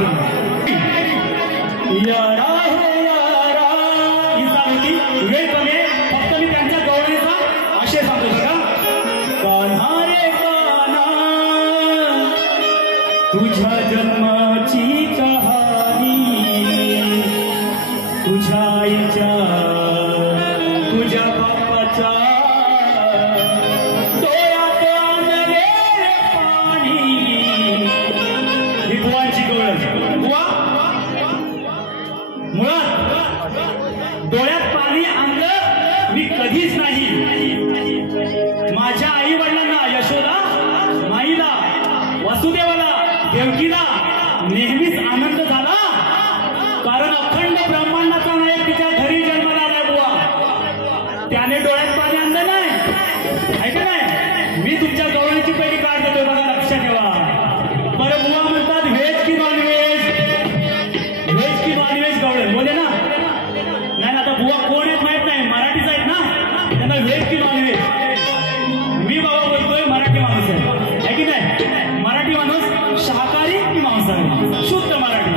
तुम्ही यारा हो यारा ही चाल होती वेळ कमी फक्त मी त्यांच्या गवळणीचा आशय सांगतो बघा कान्हा रे कान्हा तुझ्या जन्माची कहाणी तुझ्या आईच्या तुझ्या बापाच्या डोळ्यात आणले पाणी ही बुवांची गवळ बुवा मुळात डोळ्यात पाणी आणलं मी कधीच नाही माझ्या आई वडिलांना यशोदा माईला वासुदेवाला देवकीला नेहमीच आनंद झाला कारण अखंड ब्रह्मांडाचा नायक तिच्या घरी जन्माला आलाय बुवा त्याने डोळ्यात पाणी आणलं नाही ऐका नाही मी तुमच्या गवळीची पहिली काढ देतोय बघा लक्षात ठेवा बरं बुवा म्हणतात व्हेज की नॉन व्हेज व्हेज की नॉन व्हेज गवळे बोले ना नाही आता बुवा कोण आहेत माहित नाही मराठीच आहेत ना त्यांना व्हेज की नॉन व्हेज मी बाबा बोलतोय मराठी माणूस आहे की नाही मराठी माणूस शाकाहारी की मांसाहारी शुद्ध मराठी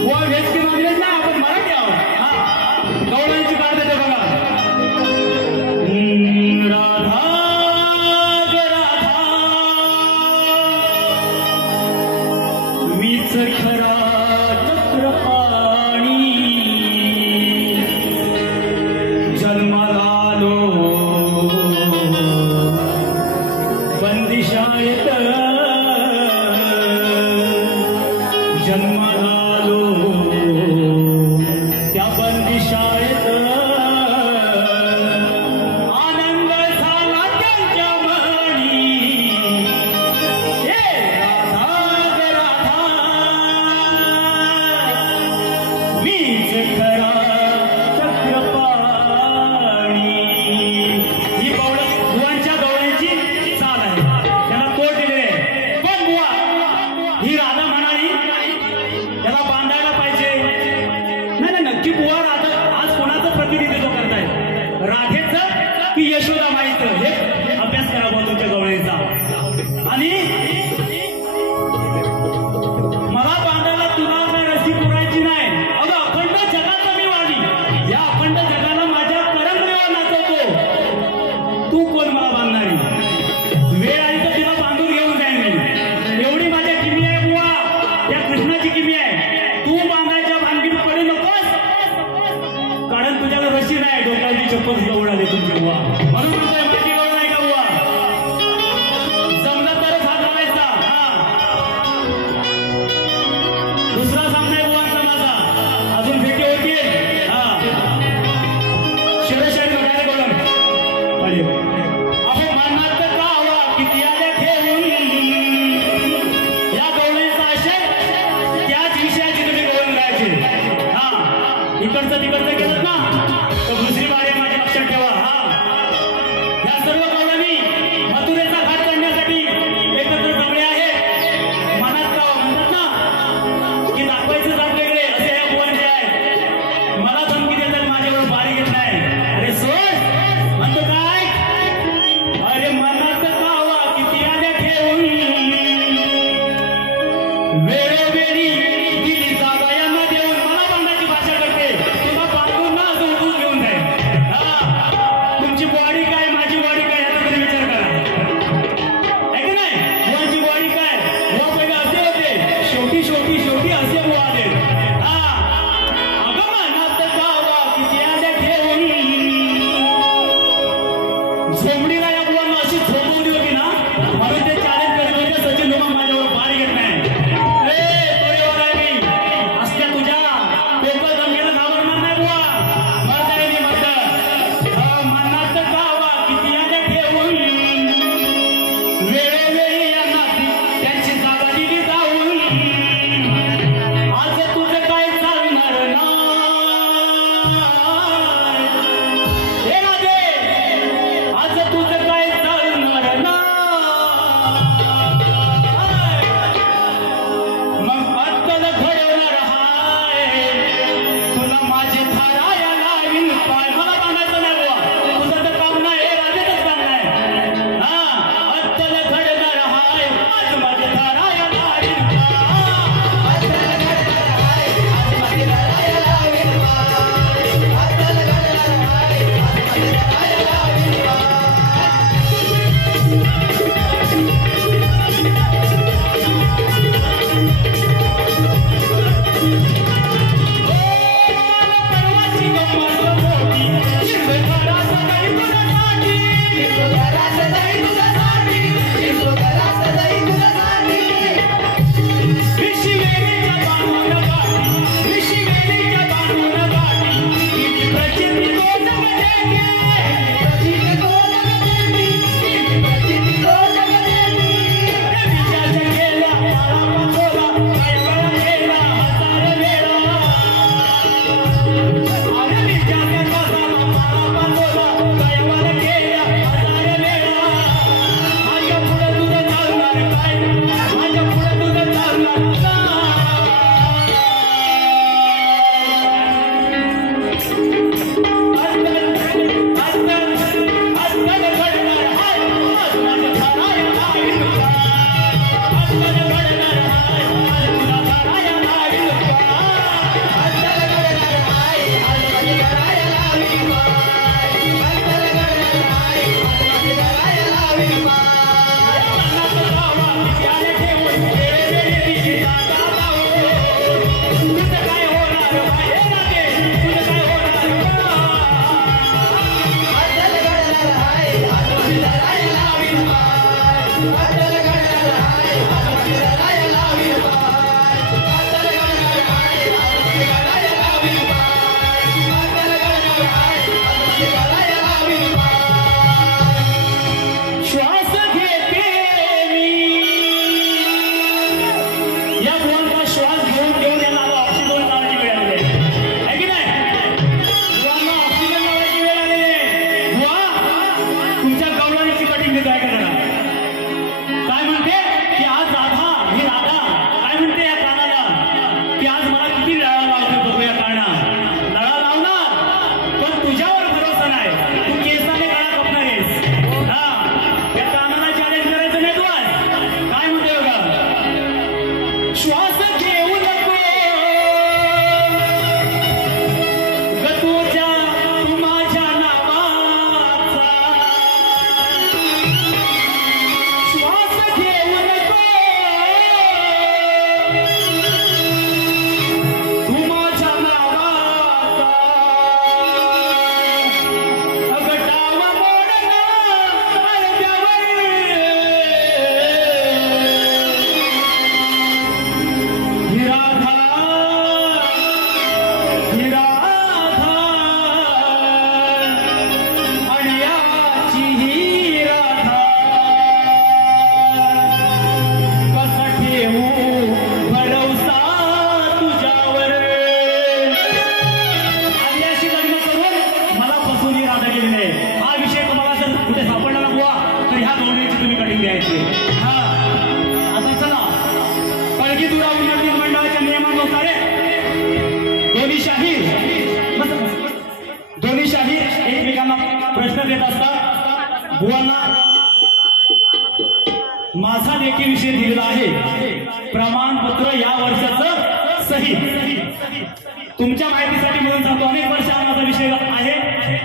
बुवा व्हेज की नॉन व्हेज नाही आपण मराठी आहोत हा गवळ्यांची काढ देते बघा राधा ग राधा मीच खरा चक्रपाणी जन्माला आलो बंदिशाळेत जन्माला आलो त्या बंदिशाळेत आनंद झाला त्यांच्या मनी हे राधा ग राधा मीच खरा चक्रपाणी ही बुवांच्या गवळ्यांची चाल आहे त्याला कोट दिले पण बुवा ही राधा म्हणाली त्याला बांधायला पाहिजे नाही नाही नक्की बुवा राधा आज कोणाचं प्रतिनिधित्व करताय राधेचं की यशोदा माईचं हे अभ्यास करा बुवा तुमच्या गवळीचा आणि मला बांधायला तुला काय रस्सी पुरायची नाही अगं अखंड जगाचा मी वाणी या अखंड जगाला माझ्या करंगळीवर नाचवतो तू कोण मला बांधणारी वेळ आली तर तिला बांधून घेऊन जाईन मी एवढी माझ्या किमी आहे बुवा त्या कृष्णाची किमी आहे तू बांधायच्या भानगडीत पडू नकोस कारण तुझ्याला रशी नाही डोक्याची चप्पल जवळ आले तुमची बुवा म्हणून म्हणतोय माझी गवळ नाही का बुवा जमलं तरच हात लावायचा हा दुसरा सामना आहे बुवांचा माझा अजून भेटी होतील हा शिरशाही बघायला बोलून अरे अहो मनात गावा किती आले ठेवून या गवळीचा आशय त्याच विषयाची तुम्ही गवळण गायची हा इकडचं तिकडचं गेलं ना तर दुसरी बारी माझ्या लक्षात ठेवा हा या सर्व गवळणी मथुरेचा घाट करण्यासाठी एकत्र जमले आहेत मनात गाव म्हणतात ना की दाखवायचं जात वेगळे असे ह्या बुवांचे आहेत मला धमकी देतात माझ्यावर बारी घेत नाही अरे सोड म्हणतो काय अरे मनात गावा किती आल्या ठेवून वेळोवेळी दिली जागा यांना देऊन मला बांधायची भाषा करते तुला बांधून ना जोडून घेऊन जाईल हा तुमची बॉडी काय माझी बॉडी काय याचा तरी विचार करा आहे की नाही बुवांची बॉडी काय बुवा पहिले असे होते शेवटी शेवटी शेवटी असे बुवा आले हा अगं मनात गावा किती आल्या ठेवून झोमडीला या बुवांना अशी झोपवली होती ना म्हणून ते चॅलेंज करत होते सचिन धुमाळ माझ्यावर बारी घेत नाही ए तोरेवर आहे मी शिवराव उन्नती मंडळाच्या नियमानुसार दोन्ही शाहीर एकमेकांना प्रश्न देत असतात। बुवांना माझा लेखी विषय दिलेला आहे, प्रमाणपत्र या वर्षाचं सही। तुमच्या माहितीसाठी म्हणून सांगतो, अनेक वर्ष माझा विषय आहे,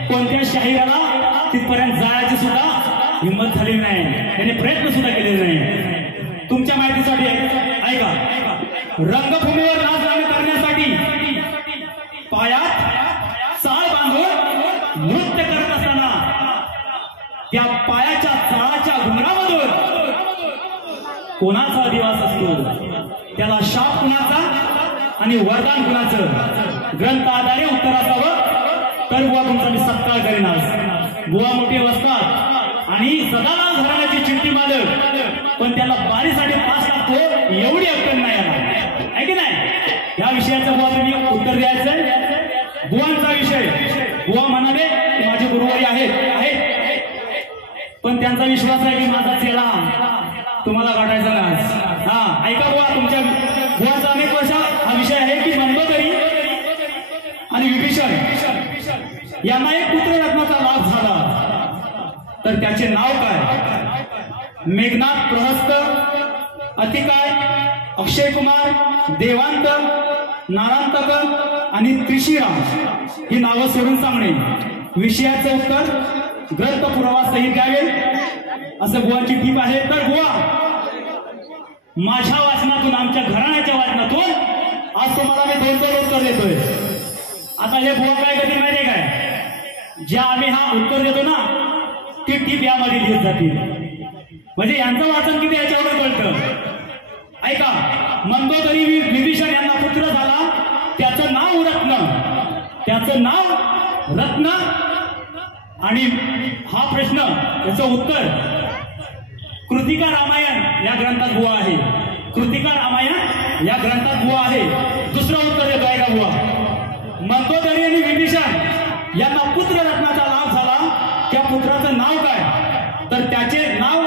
कोणत्या शाहिराला तिथपर्यंत जायची सुद्धा हिंमत झाली नाही, त्याने प्रयत्न सुद्धा केलेले नाही। तुमच्या माहितीसाठी ऐका, रंगभूमीवर नाचगाणं करण्यासाठी पायात चाळ बांधून नृत्य करत असताना त्या पायाच्या चाळाच्या घुंगरामधून कोणाचा दिवस असतो, त्याला शाप कुणाचा आणि वरदान कुणाचं, ग्रंथ आधारे उत्तर असावं तर बुवा तुमचा मी सत्कार करेन। बुवा मोठे असतात आणि सदालाल घराण्याची चिठ्ठी मालक, पण त्याला बारीसाठी पास लागतो एवढी अक्कल नाही आला, आहे की नाही? या विषयाचं बुवा तुम्ही उत्तर द्यायचं। बुवांचा विषय, बुवा म्हणाले माझे गुरुवारी आहेत, पण त्यांचा विश्वास आहे की माझा चेला तुम्हाला गाठायचा नाही। हा ऐका बुवा, तुमच्या बुवाचा अनेक वर्ष हा विषय आहे की मंदोदरी आणि विभीषण यांना एक पुत्ररत्नाचा लाभ झाला, तर त्याचे नाव काय? मेघनाथ, प्रहस्त, अतिकाय, अक्षय कुमार, देवांत, नारांतक आणि त्रिशिरा ही नावं सोडून सांगणे। विषयाचं उत्तर ग्रंथ पुरावा सहित द्यावे असं बुवांची टीप आहे। तर बुवा माझ्या वाचनातून, आमच्या घराण्याच्या वाचनातून आज तुम्हाला मी 2 उत्तर देतोय। आता हे बुवा काय करतील माहितीये काय, ज्या आम्ही हा उत्तर देतो ना ती टीप यामध्ये लिहित जातील, म्हणजे यांचं वाचन किती याच्यावर कळतं। ऐका, मंदोदरी विभीषण यांना पुत्र झाला, त्याचं नाव रत्न, आणि हा प्रश्न याचं उत्तर कृतिका रामायण या ग्रंथात बुवा आहे। कृतिका रामायण या ग्रंथात बुवा आहे। दुसरं उत्तर देतो आहे का बुवा, मंदोदरी आणि विभीषण यांना पुत्र रत्नाचा लाभ झाला, त्या पुत्राचं नाव काय? तर त्याचे नाव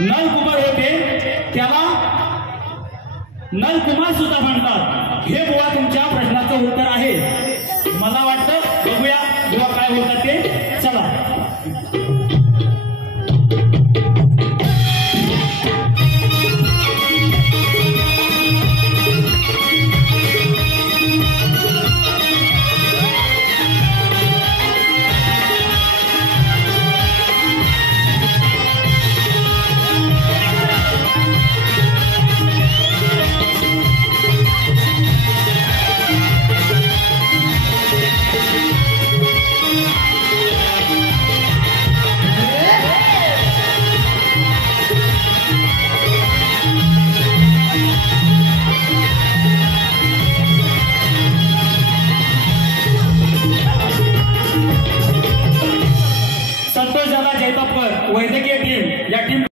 नलकुबर होते, त्याला नलकुमार सुद्धा म्हणतात। हे बुवा तुमच्या प्रश्नाचं उत्तर आहे। मला वाटतं बघूया बुवा काय होतं ते, चला।